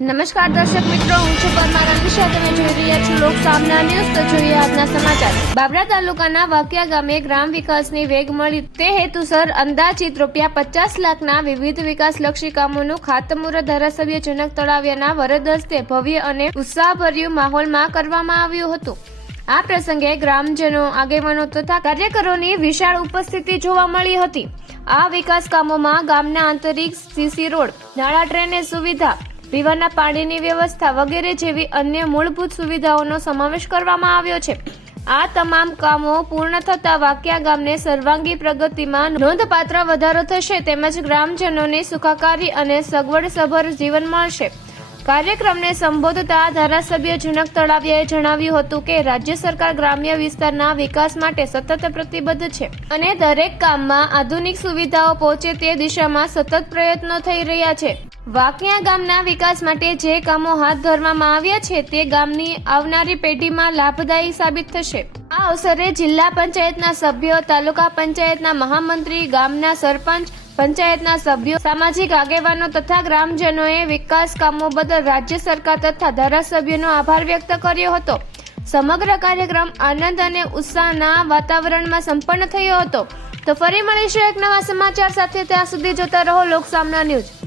નમસ્કાર દર્શક મિત્રો, હું છું પરમાર અનિશા. તમે જોઈ રહ્યા છો લોક સામના ન્યૂઝ. તો જોઈએ આજના સમાચાર. બાબરા તાલુકાના વાકિયા ગામે ગ્રામ વિકાસની વેગ મળી તે હેતુસર અંદાજિત ₹50 લાખના વિવિધ વિકાસલક્ષી કામોનું ખાતમુહૂર્ત ધારાસભ્ય જનક તળાવિયાના વરદ હસ્તે ભવ્ય અને ઉત્સાહભર્યું માહોલમાં કરવામાં આવ્યું હતું. આ પ્રસંગે ગ્રામજનો, આગેવાનો તથા કાર્યકરોની વિશાળ ઉપસ્થિતિ જોવા મળી હતી. આ વિકાસ કામોમાં ગામના આંતરિક સીસી રોડ, નાળા, ડ્રેનેજ સુવિધા, પીવાના પાણીની વ્યવસ્થા વગેરે જેવી અન્ય મૂળભૂત સુવિધાઓનો સમાવેશ કરવામાં આવ્યો છે. આ તમામ કામો પૂર્ણ થતા વાકિયા ગામને સર્વાંગી પ્રગતિમાં નોંધપાત્ર વધારો થશે તેમજ ગ્રામજનોને સુખાકારી અને સગવડસભર જીવન મળશે. કાર્યક્રમને સંબોધતા ધારાસભ્ય જનક તળાવિયાએ જણાવ્યું હતું કે રાજ્ય સરકાર ગ્રામ્ય વિસ્તારના વિકાસ માટે સતત પ્રતિબદ્ધ છે અને દરેક ગામમાં આધુનિક સુવિધાઓ પહોંચે તે દિશામાં સતત પ્રયત્નો થઈ રહ્યા છે. વાકિયા ગામના વિકાસ માટે જે કામો હાથ ધરવામાં આવ્યા છે તે ગામની આવનારી પેઢીમાં લાભદાયી સાબિત થશે. આ અવસરે જિલ્લા પંચાયતના સભ્યો, તાલુકા પંચાયતના મહામંત્રી, ગામના સરપંચ, પંચાયતના સભ્યો, સામાજિક આગેવાનો તથા ગ્રામજનોએ વિકાસ કામો બદલ રાજ્ય સરકાર તથા ધારાસભ્યોનો આભાર વ્યક્ત કર્યો હતો. સમગ્ર કાર્યક્રમ આનંદ અને ઉત્સાહના વાતાવરણમાં સંપન્ન થયો હતો. તો ફરી મળીશું એક નવા સમાચાર સાથે. ત્યાં સુધી જોતા રહો લોક સામના ન્યૂઝ.